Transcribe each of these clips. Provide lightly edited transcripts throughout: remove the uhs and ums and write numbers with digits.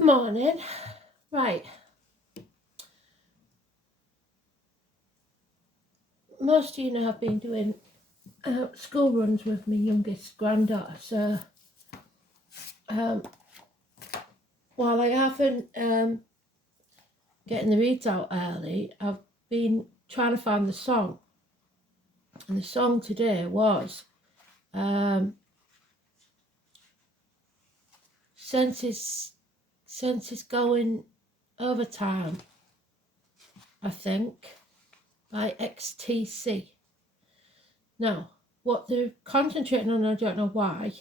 Good morning. Right. Most of you know I've been doing school runs with my youngest granddaughter. So while I haven't getting the reads out early, I've been trying to find the song. And the song today was Senses Going Overtime, I think, by XTC. Now, what they're concentrating on, I don't know why,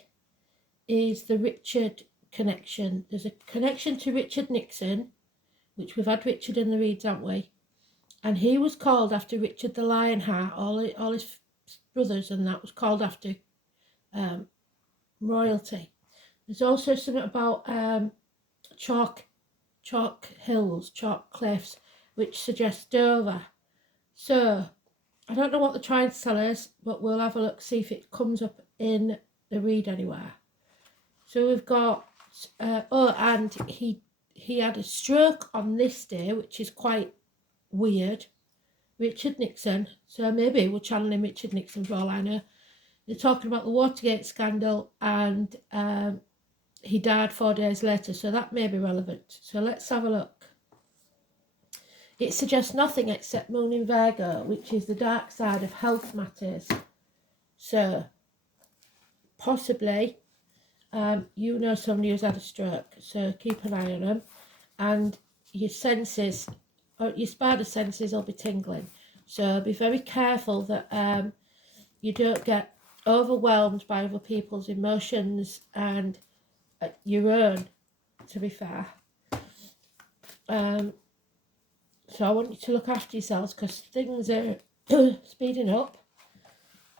is the Richard connection. There's a connection to Richard Nixon, which we've had Richard in the reads, haven't we? And he was called after Richard the Lionheart. All his brothers and that was called after royalty. There's also something about chalk hills, chalk cliffs, which suggests Dover. So I don't know what they're trying to tell us, but we'll have a look, see if it comes up in the read anywhere. So we've got, and he had a stroke on this day, which is quite weird. Richard Nixon. So maybe we're channeling Richard Nixon for all I know. They're talking about the Watergate scandal, and he died 4 days later. So that may be relevant. So let's have a look. It suggests nothing except Moon in Virgo, which is the dark side of health matters. So possibly you know somebody who's had a stroke, so keep an eye on them, and your senses, or your spider senses, will be tingling. So be very careful that you don't get overwhelmed by other people's emotions and your own, to be fair. So I want you to look after yourselves, because things are speeding up.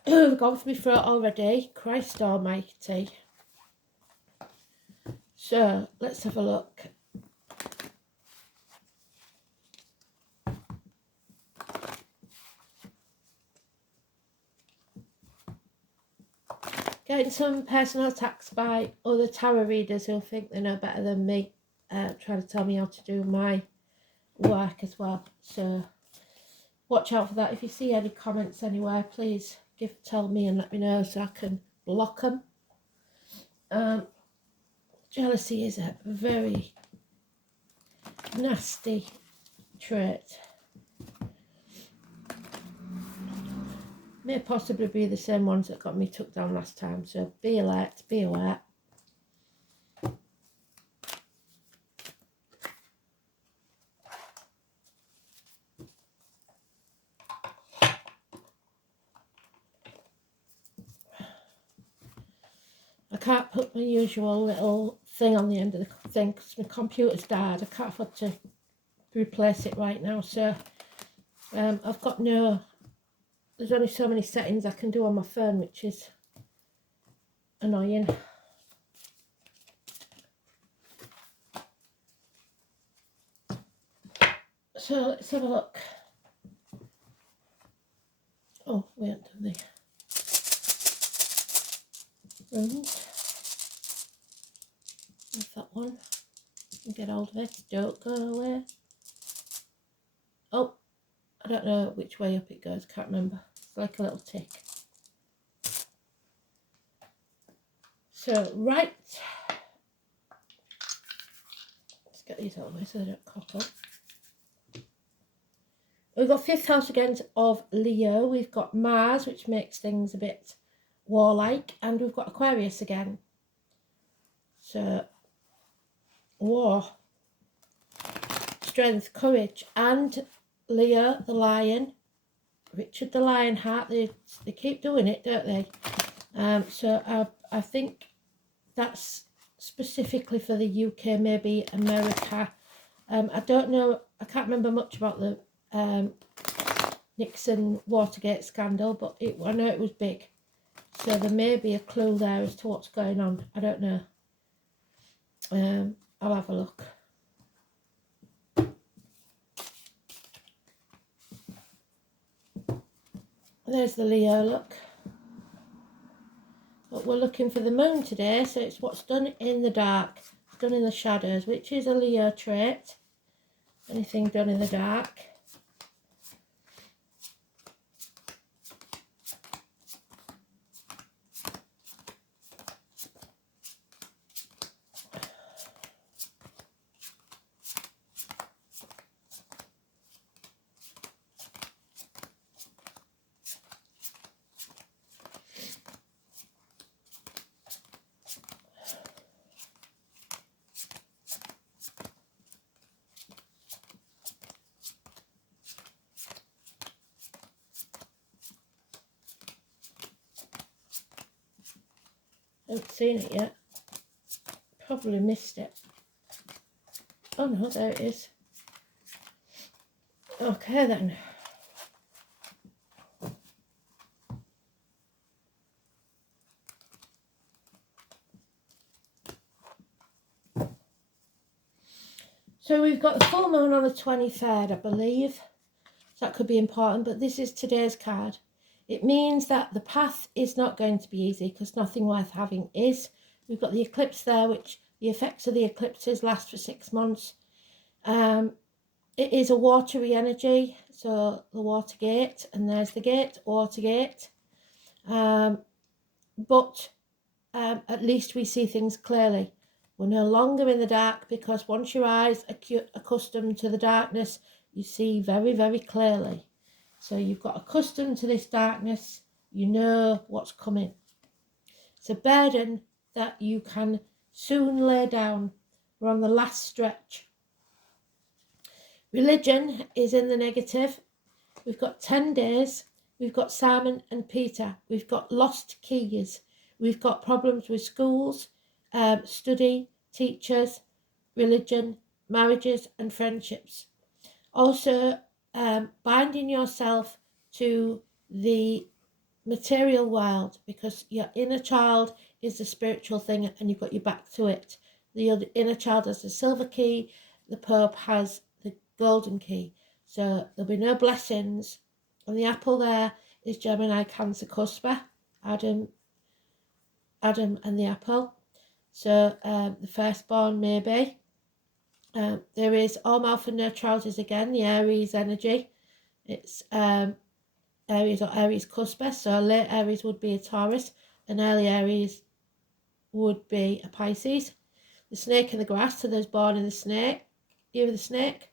I've gone for my throat already. Christ almighty. So let's have a look. Getting some personal attacks by other tarot readers who think they know better than me, trying to tell me how to do my work as well. So watch out for that. If you see any comments anywhere, please tell me and let me know so I can block them. Jealousy is a very nasty trait. May possibly be the same ones that got me took down last time, so be alert, be aware. I can't put my usual little thing on the end of the thing because my computer's died. I can't afford to replace it right now, so I've got there's only so many settings I can do on my phone, which is annoying. So let's have a look. Oh, we haven't done the runes. There's that one. Get hold of it. Don't go away. Oh, I don't know which way up it goes. Can't remember. It's like a little tick. So, right. Let's get these out of the way so they don't cock up. We've got 5th house again of Leo. We've got Mars, which makes things a bit warlike. And we've got Aquarius again. So, war, strength, courage, and Leo, the lion, Richard the Lionheart. They keep doing it, don't they? So I think that's specifically for the UK, maybe America. I don't know. I can't remember much about the Nixon Watergate scandal, but I know it was big. So there may be a clue there as to what's going on. I don't know. I'll have a look. There's the Leo look. But we're looking for the moon today, so it's what's done in the dark. done in the shadows, which is a Leo trait. Anything done in the dark. Haven't seen it yet. Probably missed it. Oh no, there it is. Okay then. So we've got the full moon on the 23rd, I believe. So that could be important, but this is today's card. It means that the path is not going to be easy because nothing worth having is. We've got the eclipse there, which the effects of the eclipses last for 6 months. It is a watery energy, so the water gate, and there's the gate, water gate. But at least we see things clearly. We're no longer in the dark, because once your eyes are accustomed to the darkness, you see very, very clearly. So you've got accustomed to this darkness, you know what's coming. It's a burden that you can soon lay down. We're on the last stretch. Religion is in the negative. We've got 10 days. We've got Simon and Peter. We've got lost keys. We've got problems with schools, study, teachers, religion, marriages and friendships. Also, binding yourself to the material world, because your inner child is the spiritual thing and you've got your back to it. The inner child has the silver key, the Pope has the golden key. So there'll be no blessings. And the apple there is Gemini, Cancer, Cusper, Adam and the apple. So the firstborn maybe. There is all mouth and no trousers again, the Aries energy. It's Aries or Aries Cusper. So late Aries would be a Taurus and early Aries would be a Pisces. The snake in the grass, so there's born in the snake. Year of the snake.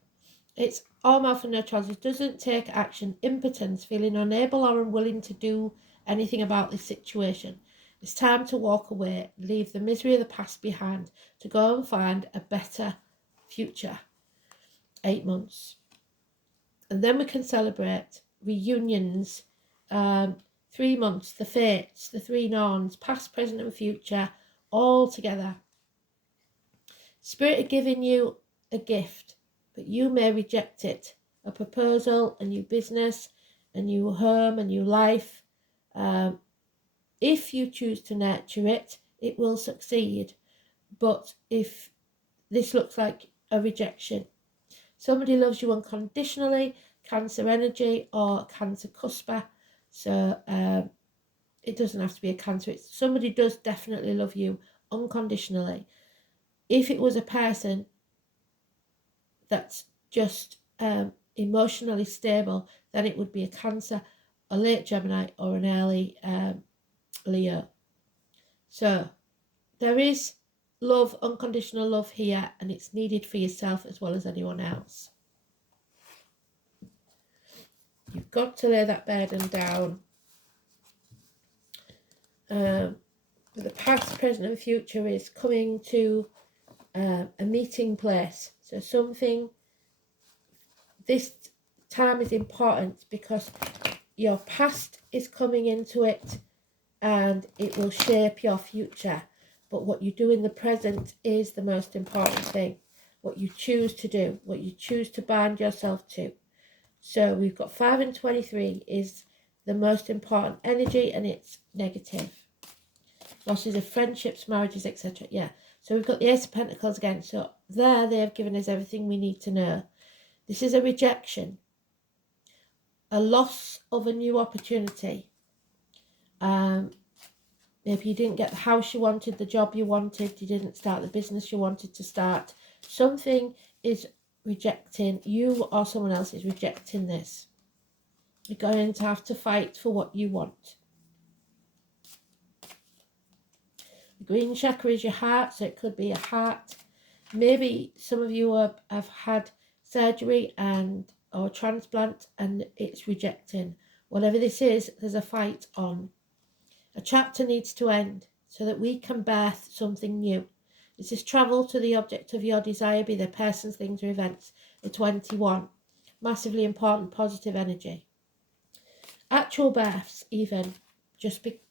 It's all mouth and no trousers, doesn't take action, impotence, feeling unable or unwilling to do anything about this situation. It's time to walk away, leave the misery of the past behind, to go and find a better future. 8 months. And then we can celebrate reunions. 3 months, the fates, the three norns, past, present and future, all together. Spirit are giving you a gift, but you may reject it. A proposal, a new business, a new home, a new life. If you choose to nurture it, it will succeed. But if this looks like a rejection, somebody loves you unconditionally, Cancer energy or Cancer Cusper. So it doesn't have to be a Cancer. Somebody does definitely love you unconditionally. If it was a person that's just emotionally stable, then it would be a Cancer, a late Gemini or an early Leo. So there is love, unconditional love here, and it's needed for yourself as well as anyone else. You've got to lay that burden down. The past, present and future is coming to a meeting place. So something, this time is important because your past is coming into it and it will shape your future. But what you do in the present is the most important thing. What you choose to do, what you choose to bind yourself to. So we've got 5 and 23 is the most important energy, and it's negative. Losses of friendships, marriages, etc. Yeah. So we've got the Ace of Pentacles again. So there they have given us everything we need to know. This is a rejection. A loss of a new opportunity. Maybe you didn't get the house you wanted, the job you wanted, you didn't start the business you wanted to start. Something is rejecting, you or someone else is rejecting this. You're going to have to fight for what you want. The green chakra is your heart, so it could be a heart. Maybe some of you have had surgery or transplant and it's rejecting. Whatever this is, there's a fight on. A chapter needs to end so that we can birth something new. This is travel to the object of your desire, be they persons, things or events. The 21. Massively important positive energy. Actual births, even,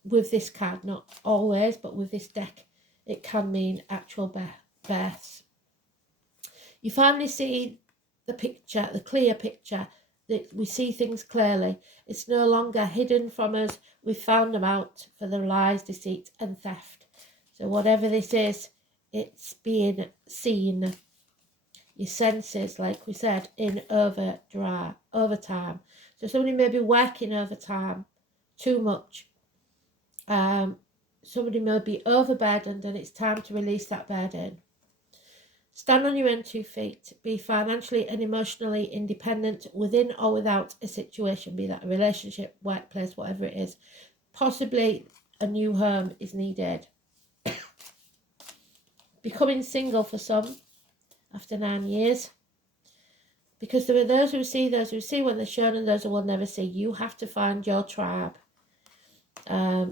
with this card, not always, but with this deck, it can mean actual births. You finally see the picture, the clear picture, that we see things clearly. It's no longer hidden from us. We've found them out for the lies, deceit and theft. So whatever this is, it's being seen. Your senses, like we said, in overtime. So somebody may be working overtime too much. Somebody may be overburdened and it's time to release that burden. Stand on your own 2 feet. Be financially and emotionally independent within or without a situation, be that a relationship, workplace, whatever it is. Possibly a new home is needed. Becoming single for some after 9 years. Because there are those who see when they're shown and those who will never see. You have to find your tribe. There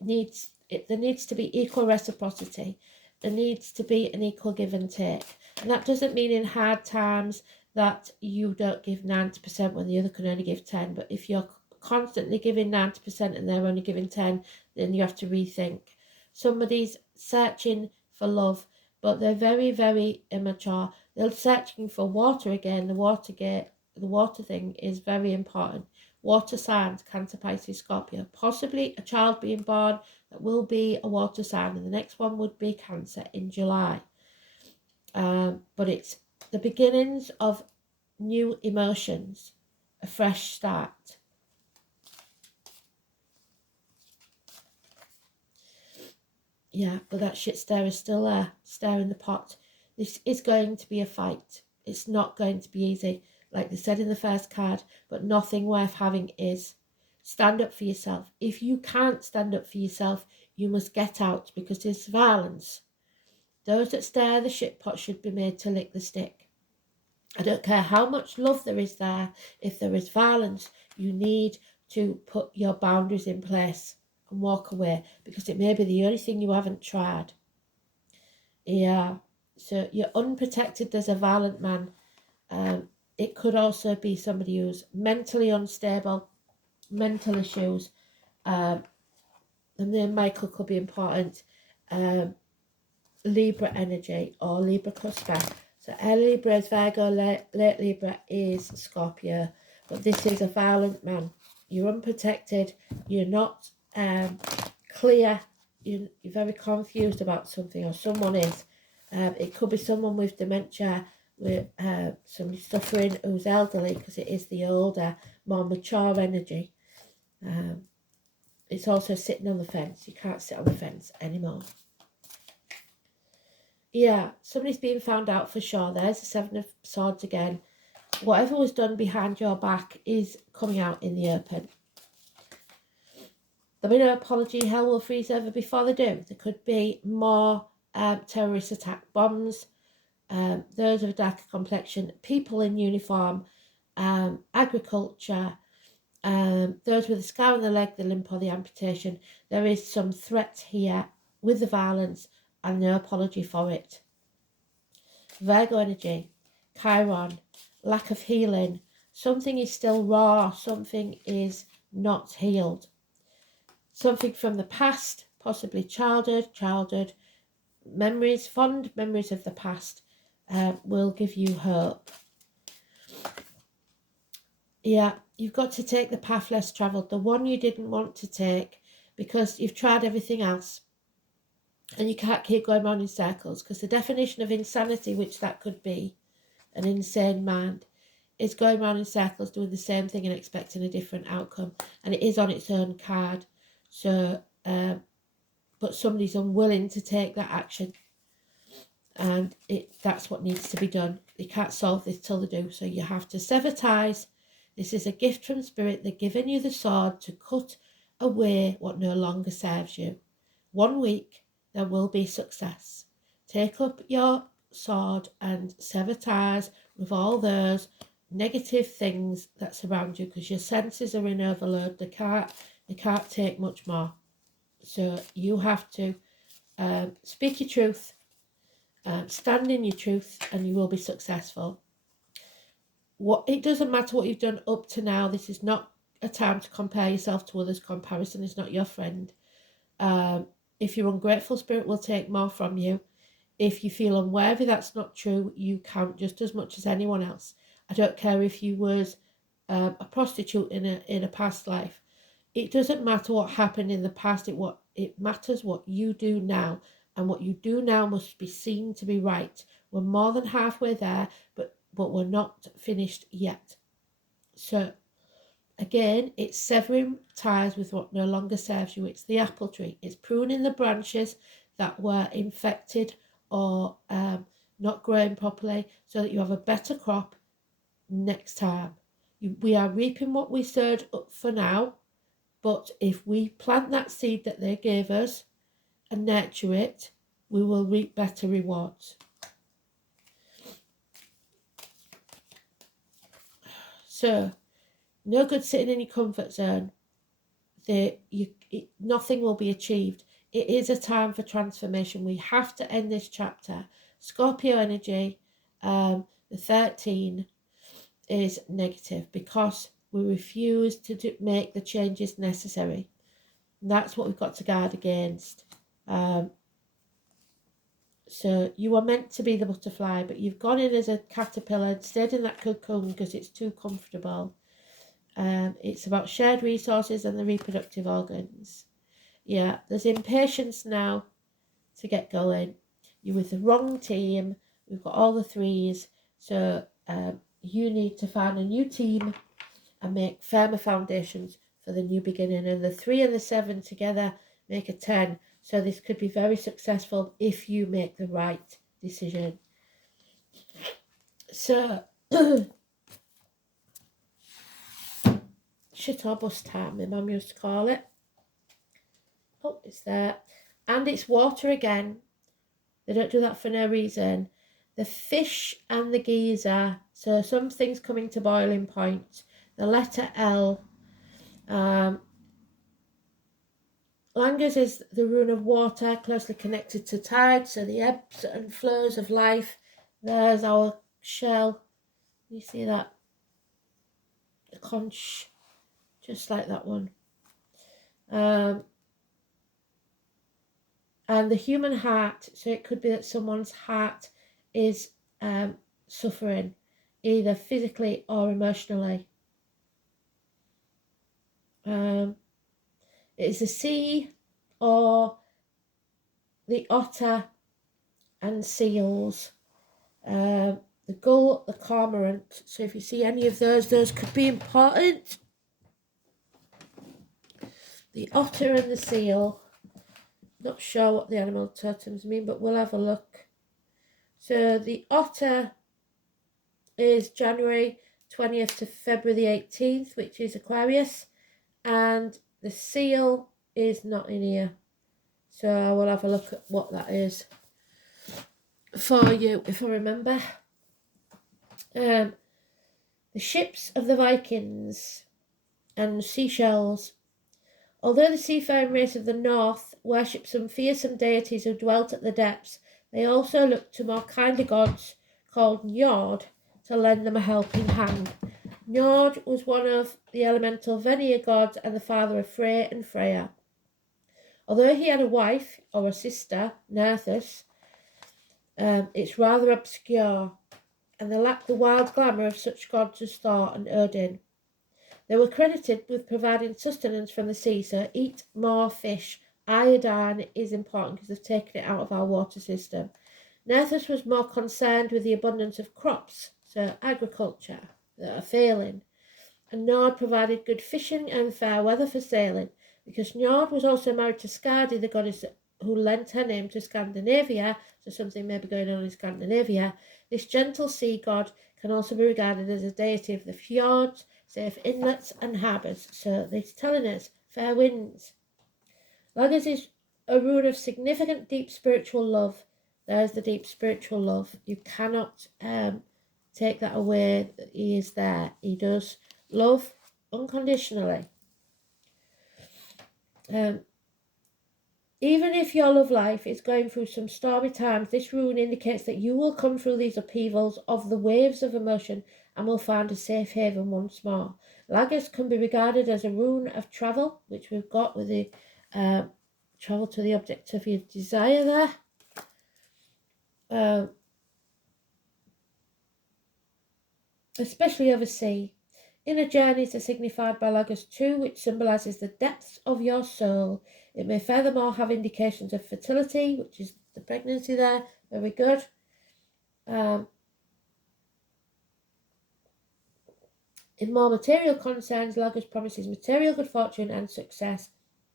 needs to be equal reciprocity. There needs to be an equal give and take. And that doesn't mean in hard times that you don't give 90% when the other can only give 10. But if you're constantly giving 90% and they're only giving 10, then you have to rethink. Somebody's searching for love, but they're very, very immature. They're searching for water again. The water thing is very important. Water signs, Cancer, Pisces, Scorpio. Possibly a child being born that will be a water sign, and the next one would be Cancer in July. But it's the beginnings of new emotions, a fresh start. Yeah, but that shit stir is still there, stirring the pot. This is going to be a fight. It's not going to be easy, like they said in the first card, but nothing worth having is. Stand up for yourself. If you can't stand up for yourself, you must get out, because there's violence. Those that stir the shit pot should be made to lick the stick. I don't care how much love there is there. If there is violence, you need to put your boundaries in place and walk away, because it may be the only thing you haven't tried. Yeah, so you're unprotected. There's a violent man. It could also be somebody who's mentally unstable, mental issues. The name Michael could be important. Libra energy or Libra cusper. So Air Libra is Virgo, late Libra is Scorpio. But this is a violent man. You're unprotected. You're not clear. You're very confused about something, or someone is. It could be someone with dementia, with somebody suffering who's elderly, because it is the older, more mature energy. It's also sitting on the fence. You can't sit on the fence anymore. Yeah, somebody's being found out for sure. There's the 7 of Swords again. Whatever was done behind your back is coming out in the open. There'll be no apology. Hell will freeze over before they do. There could be more terrorist attack bombs. Those of a darker complexion. People in uniform. Agriculture. Those with the scar on the leg, the limp or the amputation. There is some threat here with the violence and no apology for it. Virgo energy, Chiron, lack of healing. Something is still raw. Something is not healed. Something from the past, possibly childhood memories, fond memories of the past will give you hope. Yeah, you've got to take the path less travelled, the one you didn't want to take, because you've tried everything else. And you can't keep going around in circles, because the definition of insanity, which that could be, an insane mind, is going around in circles doing the same thing and expecting a different outcome. And it is on its own card. So but somebody's unwilling to take that action. And that's what needs to be done. They can't solve this till they do. So you have to sever ties. This is a gift from Spirit. They're giving you the sword to cut away what no longer serves you. 1 week, there will be success. Take up your sword and sever ties with all those negative things that surround you, because your senses are in overload. They can't take much more. So you have to speak your truth, stand in your truth, and you will be successful. It doesn't matter what you've done up to now. This is not a time to compare yourself to others. Comparison is not your friend. If you're ungrateful, Spirit will take more from you. If you feel unworthy, that's not true. You count just as much as anyone else. I don't care if you was a prostitute in a past life. It doesn't matter what happened in the past. It matters what you do now, and what you do now must be seen to be right. We're more than halfway there, but we're not finished yet. So again, it's severing ties with what no longer serves you. It's the apple tree. It's pruning the branches that were infected or not growing properly, so that you have a better crop next time. We are reaping what we sowed up for now, but if we plant that seed that they gave us and nurture it, we will reap better rewards. So, no good sitting in your comfort zone. Nothing will be achieved. It is a time for transformation. We have to end this chapter. Scorpio energy, the 13 is negative because we refuse to make the changes necessary. And that's what we've got to guard against. So you are meant to be the butterfly, but you've gone in as a caterpillar and stayed in that cocoon because it's too comfortable. It's about shared resources and the reproductive organs. Yeah, there's impatience now to get going. You're with the wrong team. We've got all the threes. So you need to find a new team and make firmer foundations for the new beginning. And the 3 and the 7 together make a 10. So this could be very successful if you make the right decision. So, shit or bust time, my mum used to call it. Oh, it's there. And it's water again. They don't do that for no reason. The fish and the geyser. So something's coming to boiling point. The letter L. Langus is the rune of water, closely connected to tide, so the ebbs and flows of life. There's our shell. You see that? The conch, just like that one. And the human heart, so it could be that someone's heart is suffering, either physically or emotionally. It's the sea or the otter and seals. The gull, the cormorant. So if you see any of those could be important. The otter and the seal. Not sure what the animal totems mean, but we'll have a look. So the otter is January 20th to February the 18th, which is Aquarius. And the seal is not in here. So I will have a look at what that is for you, if I remember. The ships of the Vikings and seashells. Although the seafaring race of the north worshipped some fearsome deities who dwelt at the depths, they also looked to more kindly gods called Njord to lend them a helping hand. Njord was one of the elemental Vanir gods and the father of Frey and Freya. Although he had a wife or a sister, Nerthus, it's rather obscure, and they lacked the wild glamour of such gods as Thor and Odin. They were credited with providing sustenance from the sea, so eat more fish. Iodine is important because they've taken it out of our water system. Nerthus was more concerned with the abundance of crops, so agriculture, that are failing. And Njord provided good fishing and fair weather for sailing, because Njord was also married to Skadi, the goddess who lent her name to Scandinavia, so something may be going on in Scandinavia, this gentle sea god can also be regarded as a deity of the fjords, safe inlets and harbours. So it's telling us fair winds. Lagos is a rune of significant deep spiritual love. There's the deep spiritual love. You cannot take that away. He is there. He does love unconditionally. Even if your love life is going through some stormy times, this rune indicates that you will come through these upheavals of the waves of emotion and will find a safe haven once more. Lagos can be regarded as a rune of travel, which we've got with the travel to the object of your desire there. Especially over sea. Inner journeys are signified by Lagos 2, which symbolises the depths of your soul. It may furthermore have indications of fertility, which is the pregnancy there. Very good. In more material concerns, Lagos promises material good fortune and success.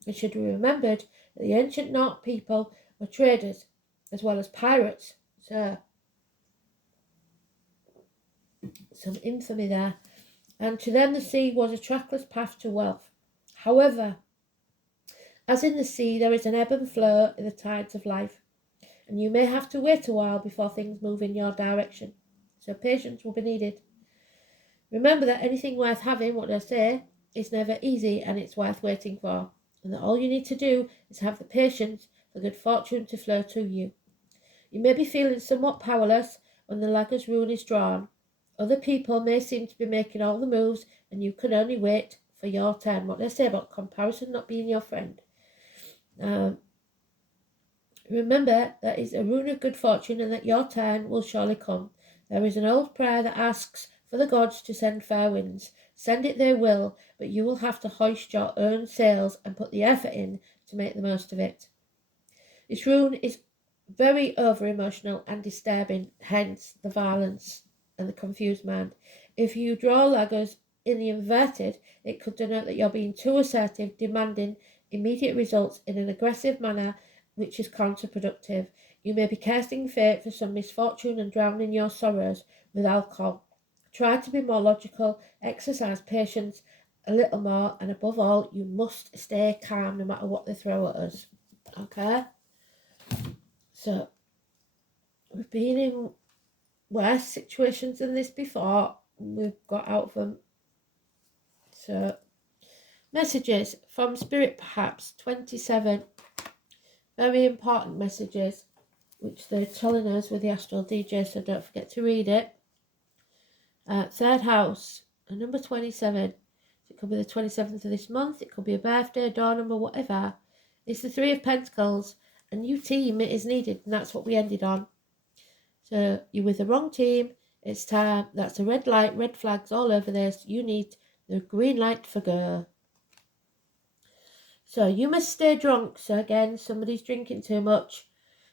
It should be remembered that the ancient North people were traders as well as pirates. So, some infamy there. And to them the sea was a trackless path to wealth. However, as in the sea, there is an ebb and flow in the tides of life, and you may have to wait a while before things move in your direction. So patience will be needed. Remember that anything worth having, what I say, is never easy, and it's worth waiting for, and that all you need to do is have the patience for good fortune to flow to you. You may be feeling somewhat powerless when the Lagos rune is drawn. Other people may seem to be making all the moves, and you can only wait for your turn. What they say about comparison not being your friend. Remember that it's a rune of good fortune and that your turn will surely come. There is an old prayer that asks for the gods to send fair winds. Send it they will, but you will have to hoist your own sails and put the effort in to make the most of it. This rune is very over-emotional and disturbing, hence the violence and the confused mind. If you draw Lagos in the inverted, it could denote that you're being too assertive, demanding immediate results in an aggressive manner, which is counterproductive. You may be casting fate for some misfortune and drowning your sorrows with alcohol. Try to be more logical, exercise patience a little more, and above all, you must stay calm no matter what they throw at us. Okay? So, we've been in worse situations than this before. We've got out of them. So, messages from Spirit perhaps, 27. Very important messages, which they're telling us with the Astral DJ, so don't forget to read it. Third house, number 27. It could be the 27th of this month, it could be a birthday, door number, whatever. It's the Three of Pentacles. A new team is needed, and that's what we ended on. So you're with the wrong team, it's time. That's a red light, red flags all over this. You need the green light for go. So you must stay drunk. So again, somebody's drinking too much,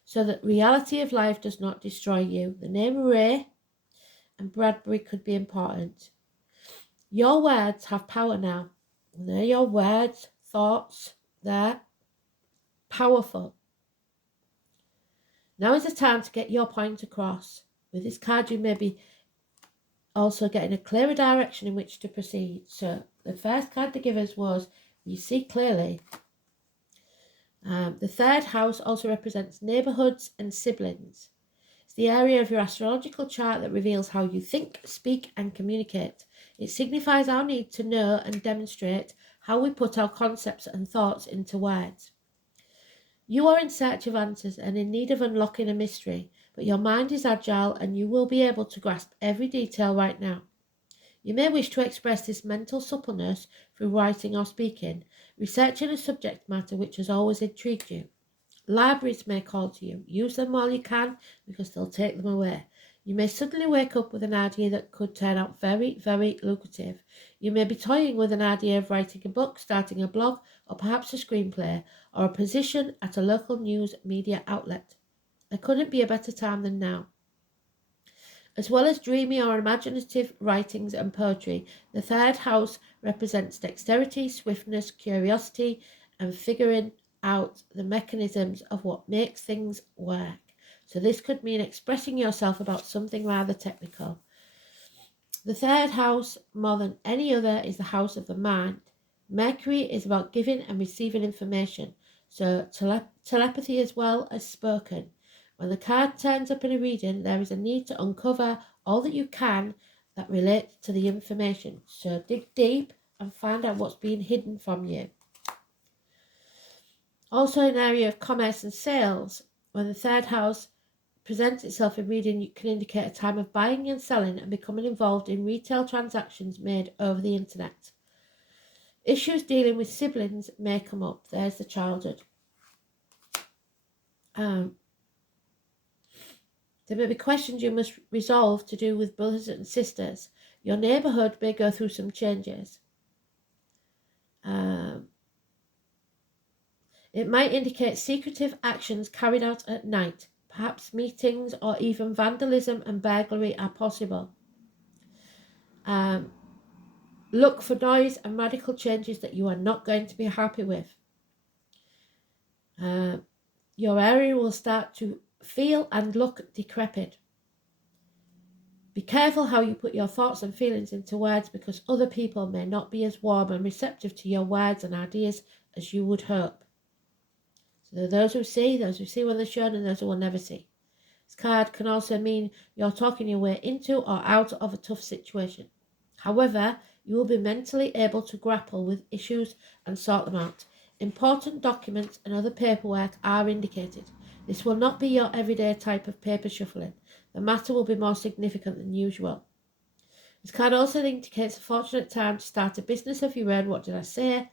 so that reality of life does not destroy you. The name Ray and Bradbury could be important. Your words have power now. They're your words, thoughts, they're powerful. Now is the time to get your point across. With this card, you may be also getting a clearer direction in which to proceed. So the first card to give us was, you see clearly. The third house also represents neighbourhoods and siblings. It's the area of your astrological chart that reveals how you think, speak and communicate. It signifies our need to know and demonstrate how we put our concepts and thoughts into words. You are in search of answers and in need of unlocking a mystery, but your mind is agile and you will be able to grasp every detail right now. You may wish to express this mental suppleness through writing or speaking, researching a subject matter which has always intrigued you. Libraries may call to you. Use them while you can, because they'll take them away. You may suddenly wake up with an idea that could turn out very, very lucrative. You may be toying with an idea of writing a book, starting a blog, or perhaps a screenplay, or a position at a local news media outlet. There couldn't be a better time than now. As well as dreamy or imaginative writings and poetry, the third house represents dexterity, swiftness, curiosity, and figuring out the mechanisms of what makes things work. So this could mean expressing yourself about something rather technical. The third house, more than any other, is the house of the mind. Mercury is about giving and receiving information, so telepathy as well as spoken. When the card turns up in a reading, there is a need to uncover all that you can that relates to the information. So dig deep and find out what's being hidden from you. Also, in the area of commerce and sales, when the third house presents itself in reading, it can indicate a time of buying and selling and becoming involved in retail transactions made over the internet. Issues dealing with siblings may come up. There's the childhood. There may be questions you must resolve to do with brothers and sisters. Your neighbourhood may go through some changes. It might indicate secretive actions carried out at night. Perhaps meetings or even vandalism and burglary are possible. Look for noise and radical changes that you are not going to be happy with. Your area will start to feel and look decrepit. Be careful how you put your thoughts and feelings into words, because other people may not be as warm and receptive to your words and ideas as you would hope. So there are those who see when they're shown, and those who will never see. This card can also mean you're talking your way into or out of a tough situation. However, you will be mentally able to grapple with issues and sort them out. Important documents and other paperwork are indicated. This will not be your everyday type of paper shuffling. The matter will be more significant than usual. This card also indicates a fortunate time to start a business of your own. What did I say?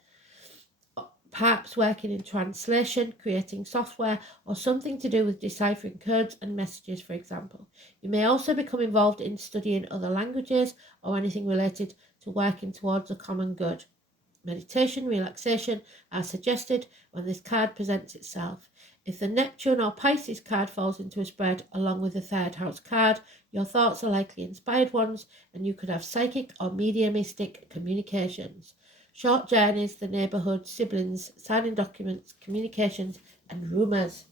Perhaps working in translation, creating software, or something to do with deciphering codes and messages, for example. You may also become involved in studying other languages or anything related to working towards a common good. Meditation, relaxation are suggested when this card presents itself. If the Neptune or Pisces card falls into a spread along with the third house card, your thoughts are likely inspired ones, and you could have psychic or mediumistic communications. Short journeys, the neighbourhood, siblings, signing documents, communications, and rumours.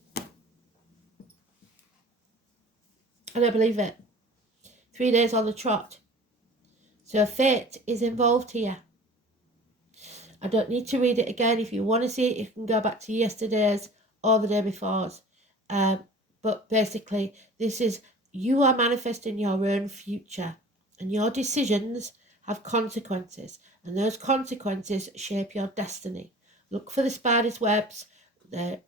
And I believe it. 3 days on the trot. So fate is involved here. I don't need to read it again. If you want to see it, you can go back to yesterday's or the day before's. But basically, this is you are manifesting your own future, and your decisions have consequences, and those consequences shape your destiny. Look for the spider's webs, the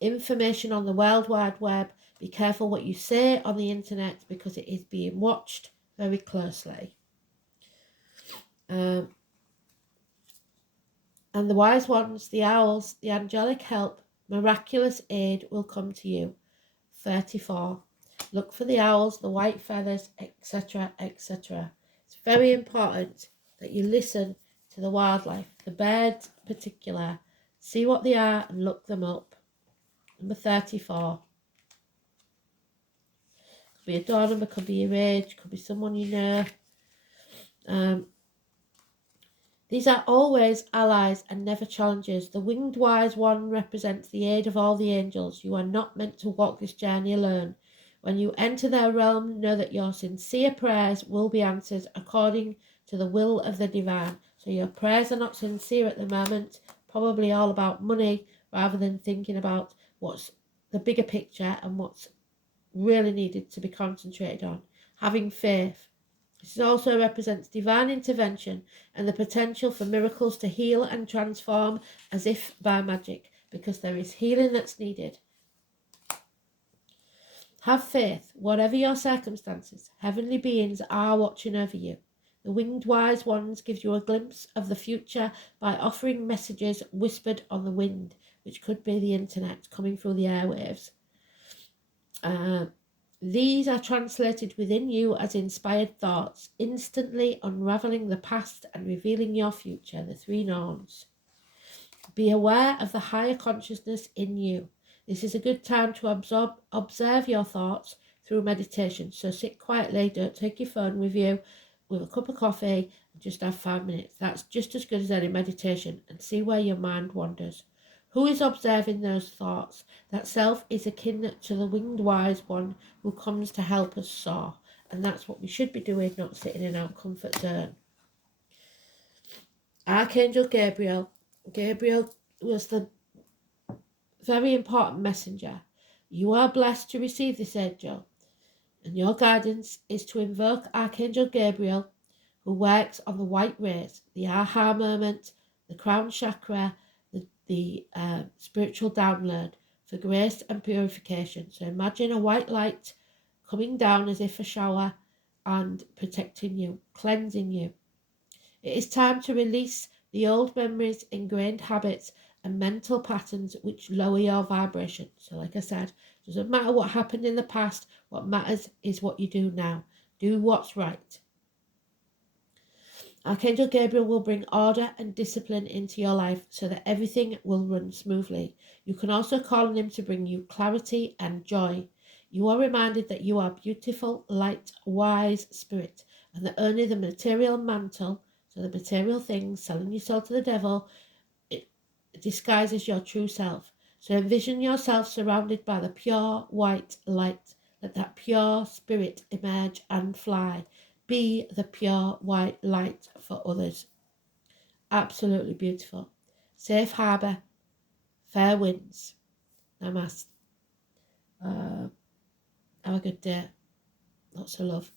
information on the World Wide Web. Be careful what you say on the internet, because it is being watched very closely. And the wise ones, the owls, the angelic help, miraculous aid will come to you. 34. Look for the owls, the white feathers, etc., etc. It's very important that you listen to the wildlife, the birds in particular. See what they are and look them up. Number 34. Could be a door number, could be your age, could be someone you know. These are always allies and never challengers. The winged wise one represents the aid of all the angels. You are not meant to walk this journey alone. When you enter their realm, know that your sincere prayers will be answered according to the will of the divine. So your prayers are not sincere at the moment, probably all about money, rather than thinking about what's the bigger picture and what's really needed to be concentrated on. Having faith. This also represents divine intervention and the potential for miracles to heal and transform as if by magic, because there is healing that's needed. Have faith. Whatever your circumstances, heavenly beings are watching over you. The winged wise ones give you a glimpse of the future by offering messages whispered on the wind, which could be the internet coming through the airwaves. These are translated within you as inspired thoughts, instantly unraveling the past and revealing your future, the 3 norms. Be aware of the higher consciousness in you. This is a good time to observe your thoughts through meditation. So sit quietly, don't take your phone with you, with a cup of coffee, and just have 5 minutes. That's just as good as any meditation, and see where your mind wanders. Who is observing those thoughts? That self is akin to the winged wise one who comes to help us soar. And that's what we should be doing, not sitting in our comfort zone. Archangel Gabriel. Gabriel was the very important messenger. You are blessed to receive this angel, and your guidance is to invoke Archangel Gabriel, who works on the white rays, the aha moment, the crown chakra, the spiritual download for grace and purification. So imagine a white light coming down as if a shower and protecting you, cleansing you. It is time to release the old memories, ingrained habits, and mental patterns which lower your vibration. So, like I said, it doesn't matter what happened in the past. What matters is what you do now. Do what's right. Archangel Gabriel will bring order and discipline into your life so that everything will run smoothly. You can also call on him to bring you clarity and joy. You are reminded that you are beautiful, light, wise spirit, and that only the material mantle, so the material things, selling your soul to the devil, it disguises your true self. So envision yourself surrounded by the pure white light. Let that pure spirit emerge and fly. Be the pure white light for others. Absolutely beautiful. Safe harbour. Fair winds. Namaste. Have a good day. Lots of love.